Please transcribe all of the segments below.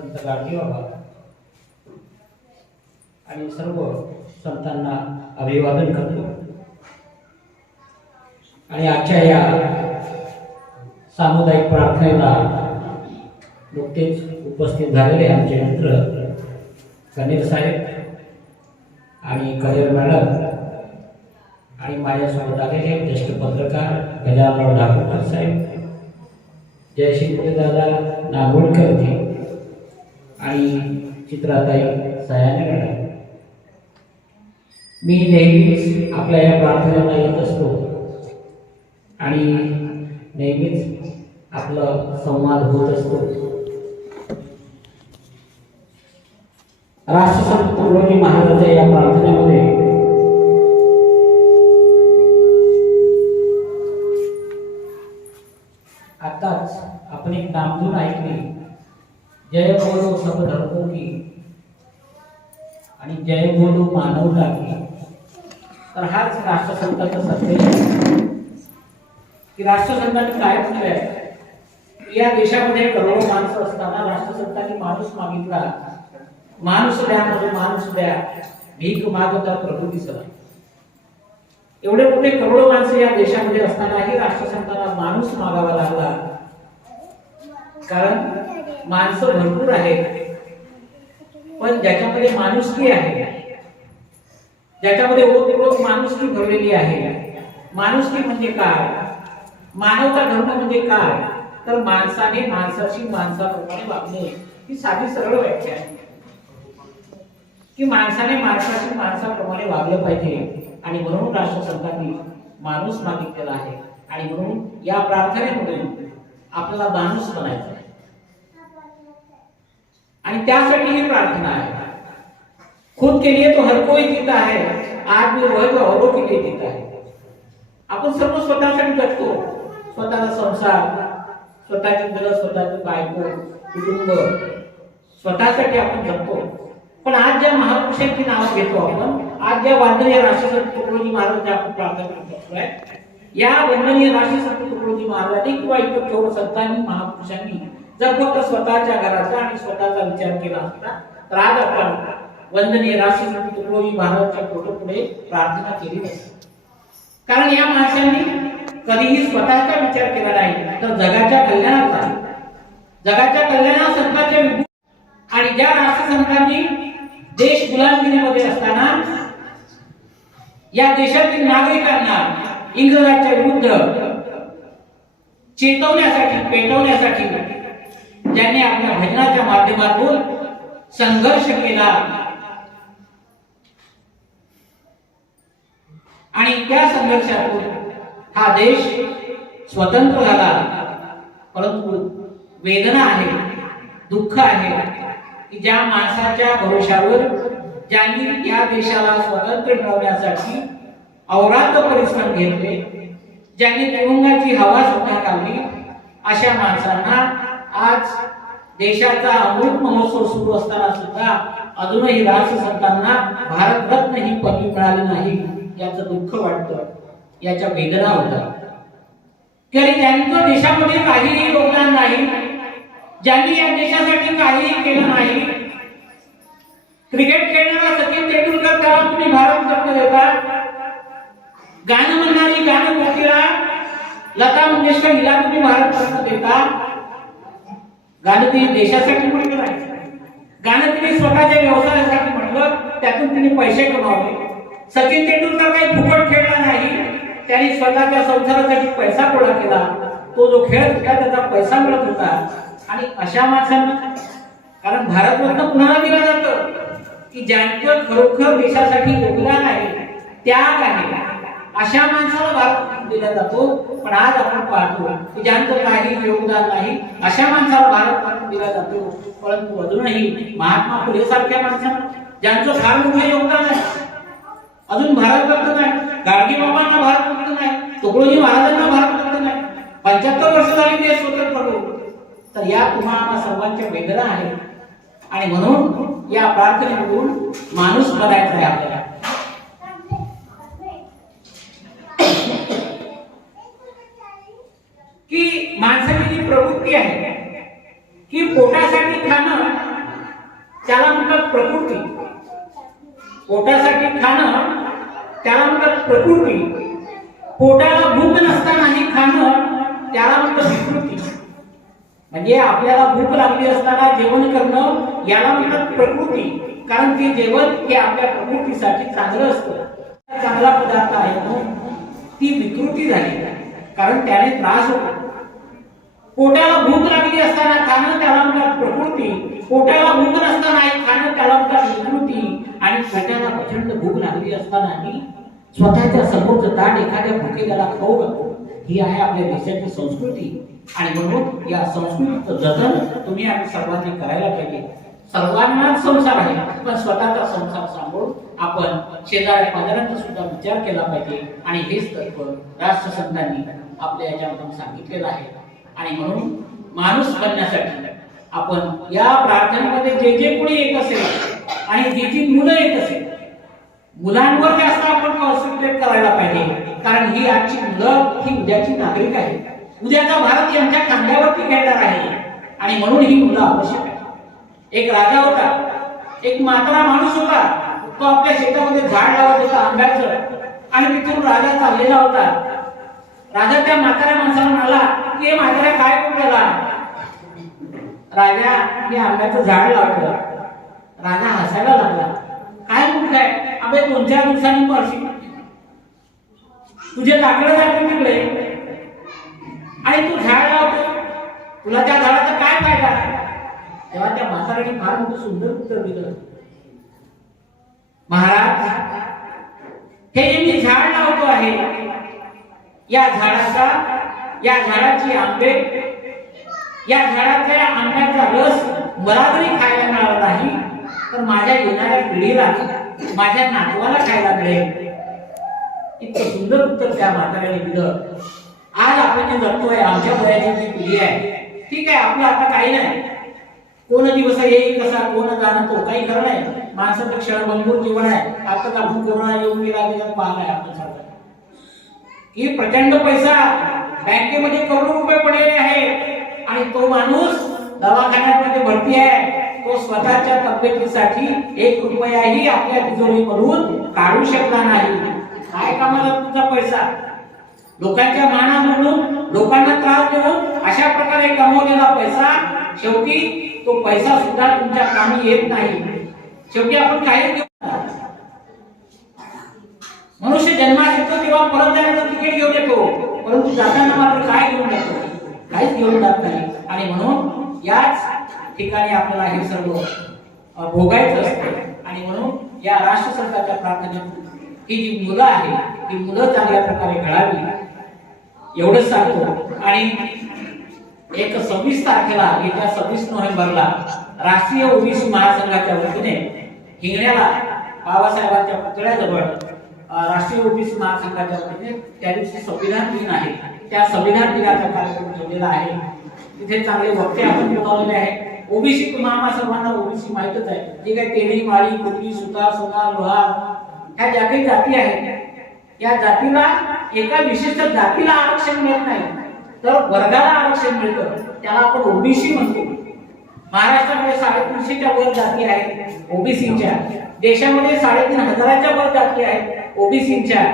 संत गाडगेबाबा आणि सर्व संतांना अभिवादन करतो. आणि आजच्या या सामुदायिक प्रार्थनेला नुकतेच उपस्थित झालेले आमचे मित्र कनेर साहेब आणि कनेर मॅडम आणि माझ्यासोबत आलेले ज्येष्ठ पत्रकार गजानराव ठाकूरकर साहेब. जयश्री दादा नागोडकरजी आणि चित्राताई सयाने घडा मी नेहमीच आपल्या या प्रार्थनेला येत असतो. आणि नेहमीच आपला संवाद होत असतो. राष्ट्रसंत तुकडोजी महाराजांच्या या प्रार्थनेमध्ये जय बोलो सब धर्मों की आणि जय बोलो मानवता की तर हाच राष्ट्रसंतांचा संदेश की राष्ट्रसंतांनी काय म्हटलंय या देशामध्ये करोडो माणसं असताना राष्ट्रसंतांनी माणूस मागितला. माणूस द्या म्हणजे माणूस द्या. भीक मागता प्रभू दिसला एवढे मोठे करोडो माणसं या देशामध्ये असतानाही राष्ट्रसंतांना माणूस मागावा लागला. कारण माणसं भरपूर आहेत. पण ज्याच्यामध्ये माणुसकी आहे ज्याच्यामध्ये ओतप्रोत माणुसकी भरलेली आहे माणुसकी म्हणजे काय? मानवता धर्म म्हणजे काय? तर माणसाने माणसाशी माणसाप्रमाणे वागणे ही साधी सरळ व्याख्या आहे. की माणसाने माणसाशी माणसाप्रमाणे वागलं पाहिजे. आणि म्हणून राष्ट्रसंतांनी माणूस मागितलेला आहे. आणि म्हणून या प्रार्थनेमधून आपल्याला माणूस बनायचं आहे. ही प्रार्थना आहे. खुद के लिए तो हर कोई जीता है, आदमी वह तो औरों के लिए जीता है. आपण सर्व स्वतःसाठी जगतो स्वतःचा संसार, स्वतःची मुलं, स्वतःची बायको, कुटुंब, स्वतःसाठी आपण जगतो. पण आज ज्या महापुरुषांची नावं घेतो आपण, आज ज्या वंदनीय राष्ट्रसंत तुकडोजी महाराजांची आपण प्रार्थना करत असतोय या वंदनीय राष्ट्रसंत तुकडोजी महाराजांनी किंवा इतर थोर संतांनी, महापुरुषांनी जर फक्त स्वतःच्या घराचा आणि स्वतःचा विचार केला असता तर आज आपण वंदनीय राष्ट्रसंत तुकडोजी महाराजांच्या फोटो पुढे प्रार्थना केली नसती कारण या माणसांनी कधीही स्वतःचा विचार केला नाही तर जगाच्या कल्याणाचा. जगाच्या कल्याणासंतांच्या विभू- आणि ज्या राष्ट्रसंतांनी देश गुलामगिरीमध्ये असताना या देशातील नागरिकांना इंग्रजांच्या विरुद्ध चेतवण्यासाठी पेटवण्यासाठी ज्यांनी आपल्या भजनाच्या माध्यमातून संघर्ष केला. आणि त्या संघर्षातून हा देश स्वतंत्र झाला. परंतु वेदना आहे दुःख आहे की ज्या माणसाच्या भरोशावर ज्यांनी या देशाला स्वतंत्र मिळवण्यासाठी अवरात्र परिश्रम घेतले ज्यांनी तुरुंगाची हवा सुद्धा काढली अशा माणसांना आज देशाचा अमृत महोत्सव सुरू असताना सुद्धा अजूनही राष्ट्रसंतांना भारतरत्न ही पदवी मिळाली नाही याचं दुःख वाटतं याच्या वेदना होतात. तरी त्यांचं देशामध्ये काहीही योगदान नाही ज्यांनी या देशासाठी काहीही केलं नाही. क्रिकेट खेळणारा सचिन तेंडुलकर त्याला तुम्ही भारत रत्न देता. गाणं म्हणणारी गाणं कोकिळा लता मंगेशकर हिला तुम्ही भारत रत्न देता. गाणं तिने देशासाठी म्हणलं नाही. गाणं तिने स्वतःच्या व्यवसायासाठी म्हटलं त्यातून तिने पैसे कमावले. सचिन तेंडुलकर काही फुकट खेळला नाही. त्यांनी स्वतःच्या संसारासाठी पैसा गोळा केला. तो जो खेळ होता त्याचा पैसा मिळत होता. आणि अशा माणसांना कारण भारतरत्न पुन्हा दिला जातं की ज्यांचं खरोखर देशासाठी योगदान आहे त्याग आहे. अशा माणसाला भारत दिला जातो. पण आज आपण पाहतो की ज्यांचं काही योगदान नाही अशा माणसाला भारत दिला जातो. परंतु अजूनही महात्मा फुले सारख्या माणसांना ज्यांचं फार मोठं योगदान आहे अजून भारत रत्न नाही गाडगे बाबांना भारत रत्न नाही तुकडोजी महाराजांना भारत रत्न नाही. पंच्याहत्तर वर्ष झाली देश स्वतंत्र पडलो तर या तुम्हाला सर्वांच्या वेदना आहेत. आणि म्हणून या प्रार्थनेमधून माणूस बनायचा आहे आपल्याला. की पोटासाठी खाणं त्याला म्हणतात प्रकृती. पोटासाठी खाणं त्याला म्हणतात प्रकृती. पोटाला भूक नसतानाही खाणं त्याला म्हणतात विकृती. म्हणजे आपल्याला भूक लागली असताना जेवण करणं याला म्हणतात प्रकृती. कारण ते जेवण हे आपल्या प्रकृतीसाठी चांगलं असतं. चांगला पदार्थ आहे म्हणून ती विकृती झाली. कारण त्याने त्रास होतो. पोटाला भूक लागली असताना खाणं त्याला म्हणतात प्रकृती. पोटाला भूक नसताना खाणं त्याला म्हणतात विकृती. आणि स्वतःला प्रचंड भूक लागली असतानाही स्वतःच्या समोरचं ताट एखाद्या भुकेल्याला खाऊ घालतो ही आहे आपल्या देशाची संस्कृती. आणि म्हणून या संस्कृतीचं जतन तुम्ही आम्ही सर्वांनी करायला पाहिजे. सर्वांनाच संसार आहे पण स्वतःचा संसार सांभाळून आपण शेजाऱ्या पाजाऱ्यांचा सुद्धा विचार केला पाहिजे. आणि हेच तत्व राष्ट्रसंतांनी आपल्या याच्यामधून सांगितलेलं आहे. आणि म्हणून माणूस बनण्यासाठी आपण या प्रार्थनेमध्ये जे जे कोणी येत असेल आणि जी जी मुलं येत असेल मुलांवर जास्त आपण कॉन्सन्ट्रेट करायला पाहिजे. कारण ही आजची मुलं ही उद्याची नागरिक आहे उद्याचा भारत यांच्या खांद्यावरती खेळणार आहे. आणि म्हणून ही मुलं आवश्यक आहे एक राजा होता एक मात्रा माणूस होता तो आपल्या शेतामध्ये झाड लावत होता आंब्याचं. आणि तिथून राजा चाललेला होता. राजा त्या म्हाताऱ्या माणसाला म्हणाला की माझ्या काय करू राजा मी आंब्याचं झाड लावलं. राजा हसायला लागला. काय कुठलाय अबे दोन चार दिवसांनी मरशी तुझे लाकडं जातील तिकडे. आणि तू झाड लावतो तुला त्या झाडाचा काय फायदा? तेव्हा त्या म्हाताराने फार मोठं सुंदर उत्तर दिलं महाराज हे जे मी झाड लावतो आहे या झाडाचा या झाडाची आंबे या झाडाच्या आंब्याचा रस मला जरी खायला मिळाला नाही तर माझ्या येणाऱ्या पिढीला माझ्या नातवाला खायला मिळेल. इतकं सुंदर उत्तर त्या म्हाताऱ्याने दिलं. आज आपण जे जगतोय आमच्या वयाची जी पिढी आहे ठीक आहे आपलं आता काही नाही. कोण दिवस येईल कसा कोण जाणं तो काही खरं नाही. माणसाचं क्षणभंगूर जीवन आहे. आता आपण कोरोना येऊन गेला पाहलाय आपण सगळं. ही प्रचंड पैसा बँकेमध्ये करोडो रुपये पडलेले आहे आणि तो माणूस दवाखान्यामध्ये भरती आहे. तो स्वतःच्या तब्येतीसाठी एक रुपयाही आपल्या तिजोरीमधून काढू शकला नाही. काय कामाला तुमचा पैसा? लोकांच्या माना म्हणून लोकांना त्रास देऊन अशा प्रकारे कमवलेला पैसा शेवटी तो पैसा सुद्धा तुमच्या कामी येत नाही. शेवटी आपण काय मनुष्य जन्मात येतो तेव्हा परत जाण्याचं तिकीट घेऊन येतो. परंतु जाताना मात्र काय घेऊन जातो? काहीच घेऊन जात नाही. आणि म्हणून याच ठिकाणी आपल्याला हे सर्व भोगायचं असतं. आणि म्हणून या राष्ट्रसंताच्या प्रार्थनेत ही जी मुलं आहे ती मुलं चांगल्या प्रकारे घडावी एवढंच सांगतो. आणि एक सव्वीस तारखेला येत्या सव्वीस नोव्हेंबरला राष्ट्रीय ओबीसी महासंघाच्या वतीने हिंगण्याला बाबासाहेबांच्या पुतळ्याजवळ राष्ट्रीय ओबीसी महासंघाच्या वतीने त्या दिवशी संविधान दिन आहे. त्या संविधान दिनाचा कार्यक्रम ठेवलेला आहे. तिथे चांगले वक्ते आपण बोलावलेले आहे ओबीसी तुम्हाला सर्वांना ओबीसी माहितच आहे. जे काही तेली माळी कुर्ली सुतार सोनार लोहार ह्या ज्या काही जाती आहेत. या जातीला एका विशिष्ट जातीला आरक्षण मिळत नाही. तर वर्गाला आरक्षण मिळतं. त्याला आपण ओबीसी म्हणतो. महाराष्ट्रामध्ये साडेतीनशेच्या वर जाती आहेत ओबीसीच्या. देशामध्ये साडेतीन हजाराच्या वर जाती आहेत. ओबीसीच्या.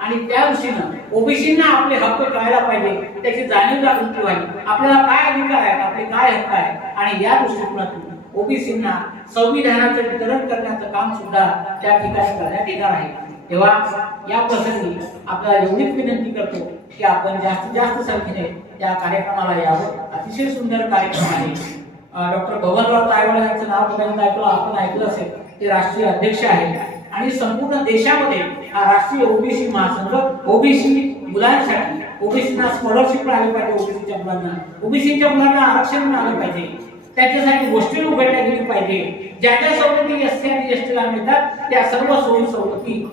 आणि त्या दृष्टीनं ओबीसींना आपले हक्क कळायला पाहिजे त्याची जाणीव जागृती व्हावी आपल्याला काय अधिकार आहेत आपले काय हक्क आहेत? आणि या दृष्टिकोनातून ओबीसींना संविधानाचं वितरण करण्याचं काम सुद्धा त्या ठिकाणी करण्यात येणार आहे. तेव्हा या प्रसंगी आपल्याला एवढीच विनंती करतो की आपण जास्तीत जास्त संख्येने त्या कार्यक्रमाला यावं. अतिशय सुंदर कार्यक्रम आहे. डॉक्टर भवनराव तायवाडे यांचं नाव ऐकलं आपण ऐकलं असेल ते राष्ट्रीय अध्यक्ष आहेत. आणि संपूर्ण देशामध्ये हा राष्ट्रीय ओबीसी महासंघ ओबीसी मुलांसाठी ओबीसीना स्कॉलरशिप मिळाली पाहिजे ओबीसीच्या मुलांना. ओबीसीच्या मुलांना आरक्षण मिळालं पाहिजे. त्याच्यासाठी गोष्टी उघडल्या गेली पाहिजे. ज्या ज्या सवलती एस सी आणि एस टीला मिळतात त्या सर्व सोयी सवलती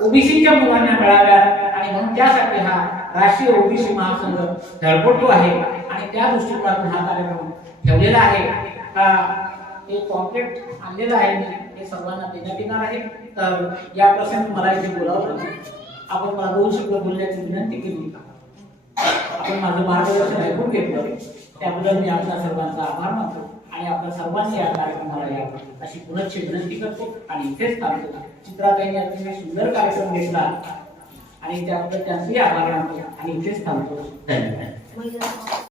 ओबीसीच्या मुलांना मिळाव्या आणि म्हणून त्यासाठी हा राष्ट्रीय ओबीसी महासंघ धडपडतो आहे. आणि त्या दृष्टिकोनातून हा कार्यक्रम ठेवलेला आहे. हा एक पॉम्पलेट आणलेलं आहे मी. हे सर्वांना देण्यात येणार आहे. तर या प्रसंगी मला इथे बोलावलं आपण मला दोन शब्द बोलण्याची विनंती केली. आपण माझं मार्गदर्शन ऐकून घेतलं. त्याबद्दल मी आपल्या सर्वांचा आभार मानतो आणि आपल्या सर्वांनी या कार्यक्रमाला यावं अशी पुनश्च विनंती करतो आणि इथेच थांबतो. चित्राताईंनी अतिशय सुंदर कार्यक्रम घेतला. आणि त्याबद्दल त्यांचेही आभार मानतो आणि इथेच थांबतो. धन्यवाद.